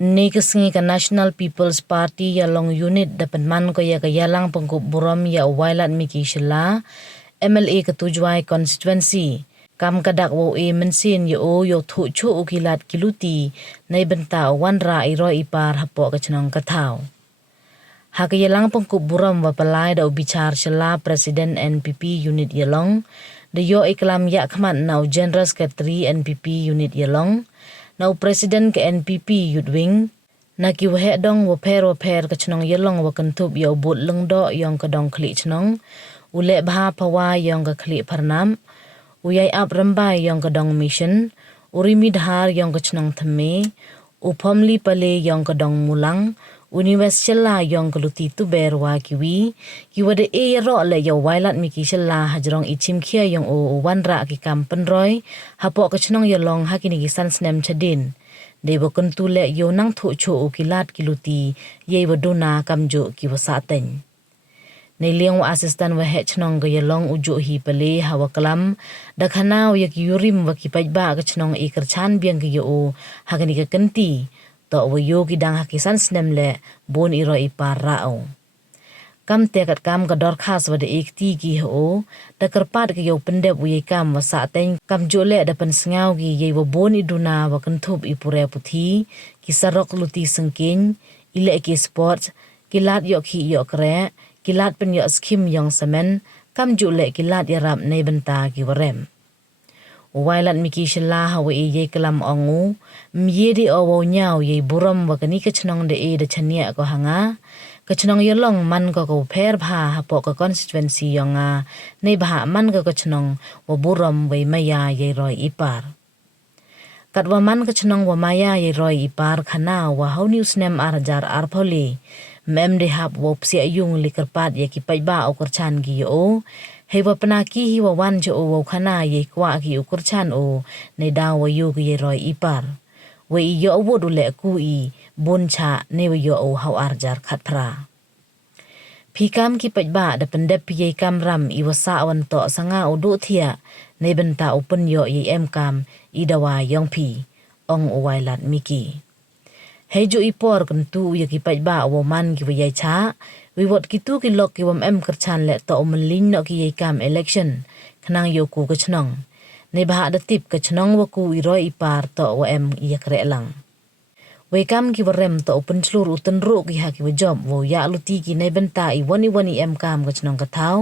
Ni kesengi ke National People's Party ya long unit dapat man ko ya yalang pengkup buram ya wailat miki shela MLA ketujuai constituency kam kadak wo mensin yo thu chu ukilat kiluti nai benta wanra iro ipar hapo kachnong katau hak yalang pengkup buram wa palai da ubicar shela presiden NPP unit yalong de yo iklam ya khmat nau general secretary NPP unit yalong nau presiden ke NPP Yudwing na ki wahe dong wa pher kachnong yelong wa kentub ya ubut lengdo yang kedong klik chnong ule bha pawa yang ke klik parnam uyai ap rambai yang kedong mission urimi dhar yang kachnong thame upomli pale yang kedong mulang Universitela yang keluti tu berwa kiwi kiwade ro le yo wailat miki shela hajrong ichim khia yang o wanra ki kampen roy hapo kachnong yolong hakini ki sansnem chadin debo kentu le yo nang thu chu ukilat kiluti ye waduna kamjo ki wasaten nei liang wa assistant wa hechnong ga yolong uju hi pale hawa kalam dakhana ya ki yurim wa ki pajba kachnong ikerchan biang ki yo hakini ka kenti to wo yogi dang hakisan snem le bon iro ipar rao kam tekat kam ka dor khas wade ekti gi ho da karpat ki yo pendep wi kam wa sa ten kam jole da pen sngau gi ye wo bon iduna wa kanthub ipure puthi ki sarok luti sengkin ile ki sports kilat yo khi yo kre kilat pen yo skim yong semen kam jole kilat yarap nei benta ki warem wailat miki shela hawa ye kelam ongu myedi owo nyau ye buram wa kani kachnong de e de chania ko hanga kachnong yolong man ko pher bha hapo ko constituency yonga nei bha man ko kachnong wa buram we maya ye roi ipar katwa man kachnong wa maya ye roi ipar khana wa how news nem arjar arpholi mem de hap wo psi ayung likarpat ye ki paiba okurchan gi yo hewa penaki hiwa wan jo o khana ye kwa ki ukurchan o nei da wa yu ki roi ipar we yo wodu le ku I boncha ne we yo o haw arjar khatpra phikam ki pajba da pendep ye kamram I wasa wan to sanga odu thia nei benta open yo ye kam I dawa yong phi ong o wailat miki hejo ipor kentu ye ki pajba wo man ki we cha we wat kitu ki lok ki wam kerchan le to omlin no ki kam election khnang yo ku kachnong ne ba da tip kachnong wa ku iro ipar to wa ye kre lang we kam ki warem to open slur uten ro ki ha ki job wo ya luti ki ne benta I wani kam kachnong ka thau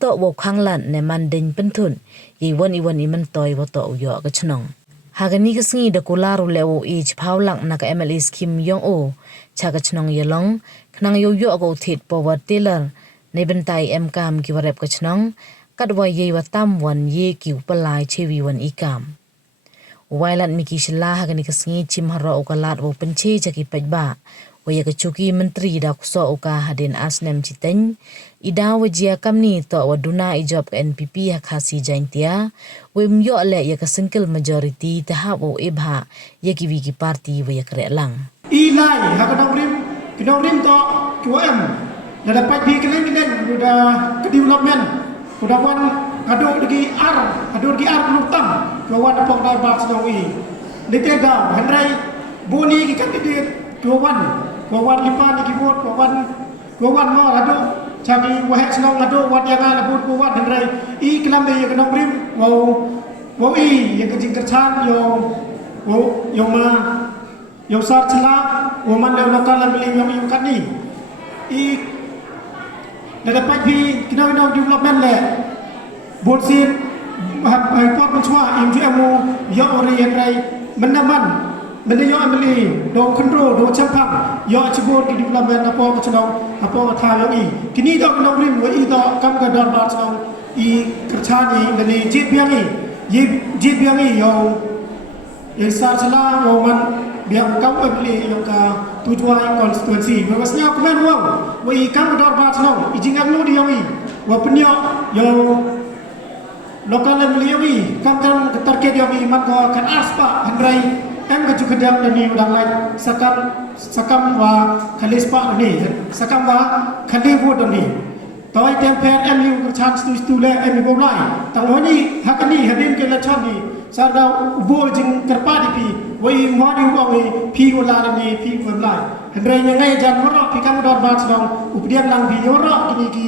to wo khanglan ne man din penthun ye wani man toy wa to yo kachnong hagani kasngi da kularu lewo ich phawlang na ka MLA scheme yong o chaga chnong yelong khnang yo go thit power tiller ne bentai kam ki warep ka chnong kadwa ye wa tam wan ye ki upalai chewi wan ikam wailat miki shela hagani kasngi chim haro okalat wo penche chaki pajba waya ka chuki menteri da kuso oka hadin asnem chiteng ida wajia kamni to waduna ijob ka NPP hakasi jaintia we myo le ya ka single majority tahap o ebha ya ki wiki party waya kre lang ilai ha kadang rim to QM da dapat bi kelen da ke development udah wan adu di ar lutam kawan pok da bak snowi litega hanrai boni ki kandidat kawan lipan ki vote kawan mo adu chagi wahet snong adu wat yang ala bot kawan hanrai I kelam de ye kadang rim wo I ye kejing kerchan yo ma yo sar chla wo man da lokal beli yo yu kan ni I da dapat bi kinau development le bot sin hai pot menchwa MGMO yo ori rai menaman yo amli do control do champang yo chibot ki development apo kachnong apo tha yo I kini do kinau rim wo I do kam ka dor ba chong I kerchani dani jit biang I yo sar chla wo man biang kau amli yo ka tujuai constituency wasnya komen wong wo I kam ka dor ba chong I jingak lu di yo I wo penyo yo lokal beliau kam target yang iman ko kan aspa handrai ka jukadam dani udang lai sakam wa khalispa ni sakam wa khalibu dani toy temper MU chance to le MU lai tangoni hakani hadin ke la chani sarga ubo jing kerpa di pi wei mo di ubang ni pi wala ni pi wala hendrai ngai jan moro pi kam dor bat dong updian lang bi yoro kini ki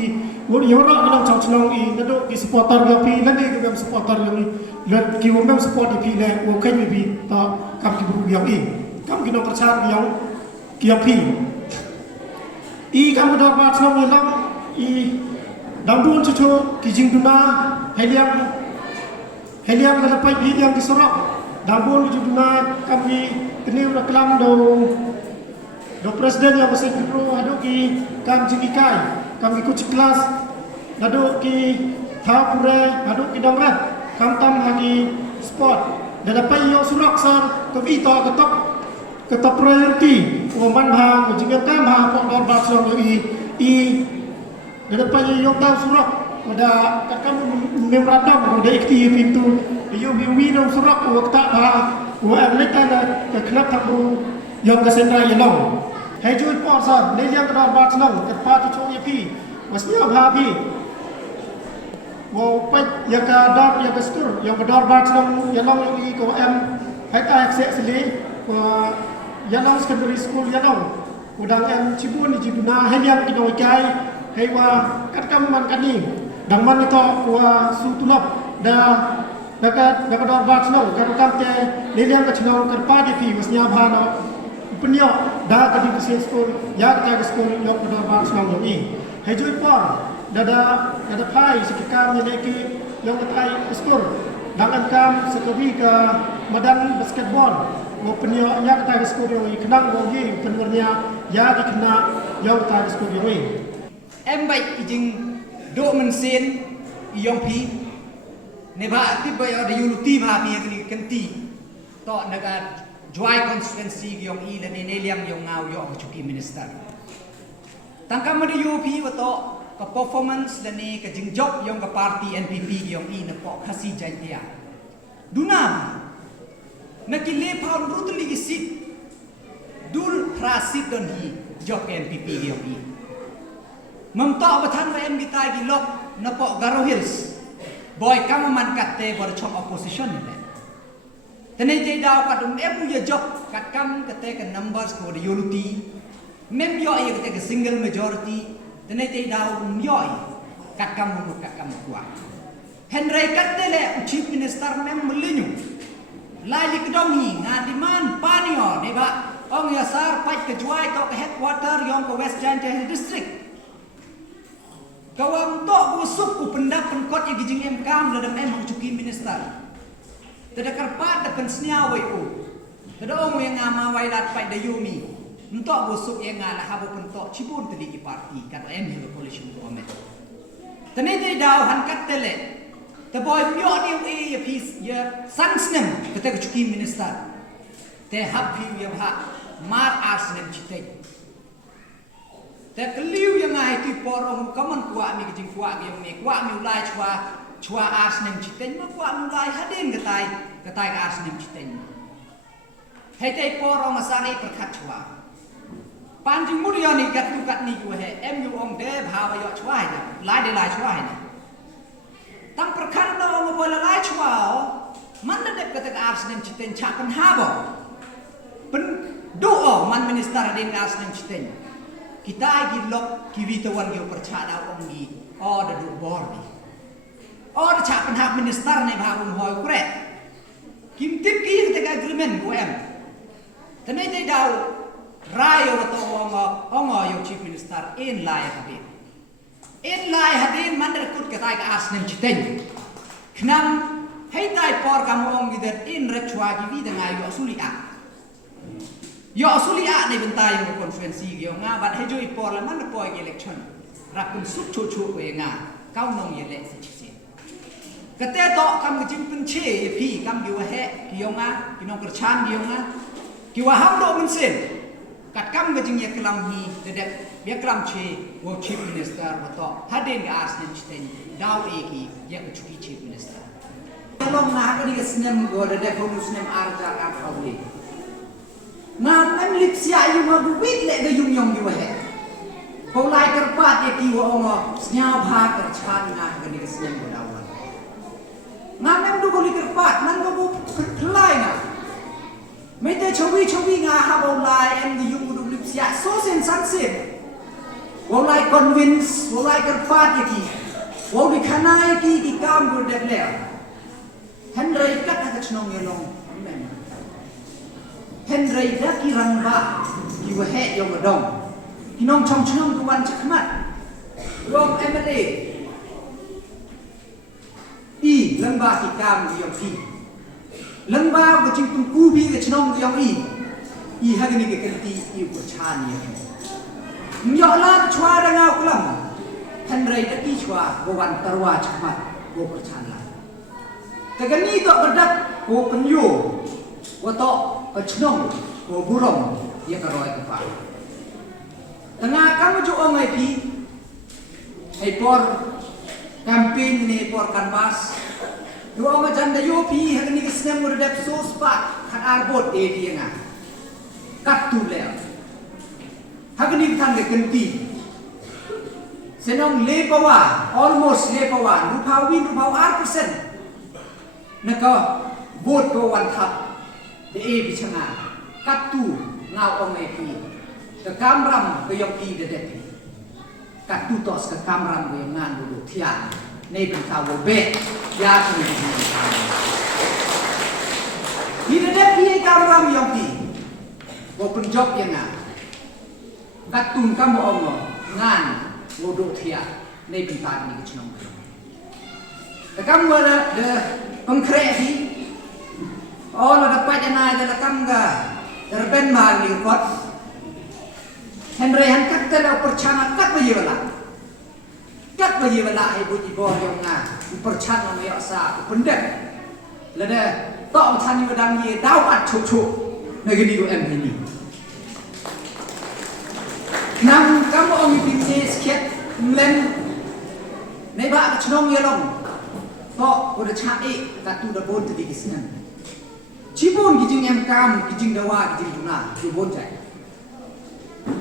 yoro nang chong chong i nado ki supporter ga pi lade ga supporter ga ni let ki wo mem support di pi le wo kai bi to kam ki bu yang i kam ki no percaya yang ki yang pi i kam dor bat dong lang i dam dun chu ki jing duna heliam la pai bi yang disorok dambun ju duna kami kini reklam do presiden yang masih pro ado ki kam jingikai kami ikut kelas ado ki thapure ado ki damrat kam tam hagi sport dan pai yo surak sar to ito ketok priority oman ha jinga kam ha po dor bat so i dan pai yo tahu surak pada kakam memorandum udah ikti pintu yo biwi no surak waktu wa amleta ke kelab tabu yang ke sentra yelong hai jui porsan ne yang kedar bat nang ke pat chu pi masnya bhabi wo pat ya ka dar ya ka skur yang kedar bat nang yelong i ko am hai ta access li wa yelong secondary school yelong udang am cibun di jiduna hai yang kinoi kai hai wa kat kam man kani dang man ito kuwa sutulap dapat dor bat snow karo kamte liliam ka chnaw karpa di pi wasnya bhana punyo da ka di school ya ka school yo dor bat snow yo i hejui por dada pai sikam ni neki yo kai school dangan kam sekobi ka madan basketball mo punyo ya ka school yo i kenang mo gi penurnya ya di kena yo ka school yo i em bai jing do men sen yong pi ne ba ti ba yo de unity ba pi ni kenti to naga joy constituency yong i le ne liam yong ngau yo chuki minister tangkam de yu pi wa to ka performance le ne ka jing job yong ka party NPP yong i na po khasi jai tia duna na ki le pa rut li sit dul prasit don hi job NPP yong i memtok batang em kita gi lok na po Garo Hills boy kam man katte bor chok opposition ni tene je daw ka dum em ye job kat kam katte ka numbers ko de unity mem yo ye katte ka single majority tene je daw yo kat kam mu kat kam kwa henry katte le chief minister mem melinyu la li kdong hi ngadiman panio ne ba ong ya sar pat ka juai to ka headquarter yong ko West Janjai district kawam to busuk ku pendap penkot yang gijing em kam dalam em chuki minister tada karpat da pensnia wai u tada ong yang ngama wai lat pai da yumi entok busuk yang ngala habu pentok cibun tadi ki parti kan em he coalition government tani dei daw han kat tele te boy myo ni ya peace ya sansnem kata chuki minister te happy ya bha mar asnem chiteiแต่กลิ้วยังไงที่ปอรงก็มันกว่ามีจริงกว่ายังมีกว่ามีลายชัวอาสเนมชิเต็นมากกว่ามีลายฮัดเด่นกระต่ายกับอาสเนมชิเต็นให้ใจปอรงมาสร้างประคัตชัวปันจึงมุดยอนี่กัดตุกัดนี่อยู่เหเอ็มอยู่องเดบหาวายชัวให้นะลายเดลายชัวให้นะตั้งประคัตเราเอามาบอยลายชัวมันนั่นเด็กกับอาสเนมชิเต็นฉากปัญหาบ่เป็นดูออกมันมินิสเตอร์เด่นอาสเนมชิเต็นkita gi lok ki witawan gi percaya ong gi order du bordi order cha pan hak minister ne bha ong hoi kre kim tip ki te agreement ko em tane te daw rayo to ong yo chief minister in lai hadin mandar kut ka tai ka asnem chiten knam hei tai por kam ong gi der in rechwa gi wi dangai yo suli a yo asuli a nei bentai yo konferensi yo nga bat he joi por la man po election rakun suk chu chu ko nga kau nong ye le si chi kate to kam jing pun che ye pi kam gi wa he ki yo nga ki nong kar chan gi yo nga ki wa ham do mun sen kat kam ga jing ye klam hi de ye klam che wo chief minister wa to hadin ga as nin chten daw e ki ye ko chi chief minister long na ga ni ga snem go de ko snem ar ja ka khawli ngan em lip sia yu ma bu wit le ga yung yong yu he ko lai karpat ye ki wo ngo snya bha kar chan na ga ni snem go daw Ngamem du goli kerpat nan go kelai na. Mete chowi nga habolai em di yung du lipsia so sen sansen. Wolai convince, wolai kerpat yaki. Woli kanai ki kam gur dek leo. Henry kat ha chnong yelong. Henry dak ki rangba ki wa he yong adong. Kinong chong chnong tu wan chakmat. Wong MLA. I lengba ki kam yong ki. Lengba ko ching tung ku bi ke chnong yong i. I ha ni ke kenti i ko chan ye. Nyo la chwa da ngau klam. Henry dak ki chwa go wan tarwa chakmat go ko chan la. Kagani to berdak ko penyo. Wa to ko chnong ko burom ye ka roi ka pa. Tengah kamu jo ongai pi. Hai por campaign ni por kanvas. Dua orang janda yo pi hari ni kesem merdep so spat kat arbot dia nga. Kat tu le. Hari ni tang de kenti. Senong le bawa, almost le bawa, rupaw 8%. Naka vote ko wan thap. De e bi changa. Kat tu ngau ongai pi. Ke kamram ke yok pi de de. Kat tu tos ke kamram ke ngan dulu tian. Nei ben ka wo be ya tu ni. Ni de de pi kamram yok pi. Wo pun job yang na. Kat tu kam mo ong ngan wo do tian. Nei ben ta ni ke chnong. Ke kam wo de pengkre pi. Oh la dapat jana de kam ga. Terben mal ni kot. Henry han kat tela perchana kat bayela. Kat bayela ai buji bo yong nga. Perchana me asa pendek. Lada tok than yo dang ye dau at chu chu. Negeri do em ni. Nam kamu ong pi se sket len. Ne ba chnong ye long. Tok ko da cha e kat tu da bon ti kisnan. Cibon kijing em kam kijing dawa kijing tuna tu bon jai.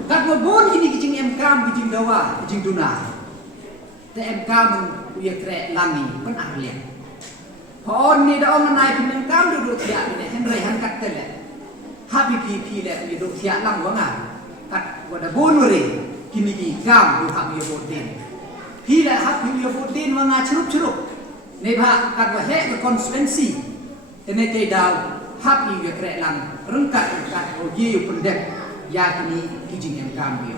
Kat mo bon kini kijing em kam kijing dawa kijing tuna. Te em kam uya kre langi pen ahlian. Hon ni da ong nai pin em kam du tia ni Henry han kat tele. Happy pp le uya du tia lang wa nga. Kat wa da bon wori kini ki kam du ha uya bon den. Hi la ha uya bon den wa nga chrup. Ne ba kat wa he ke constituency. Ene te daw hap ni ge kre lang rengkat o ye pendek ya kini kijing em kam yo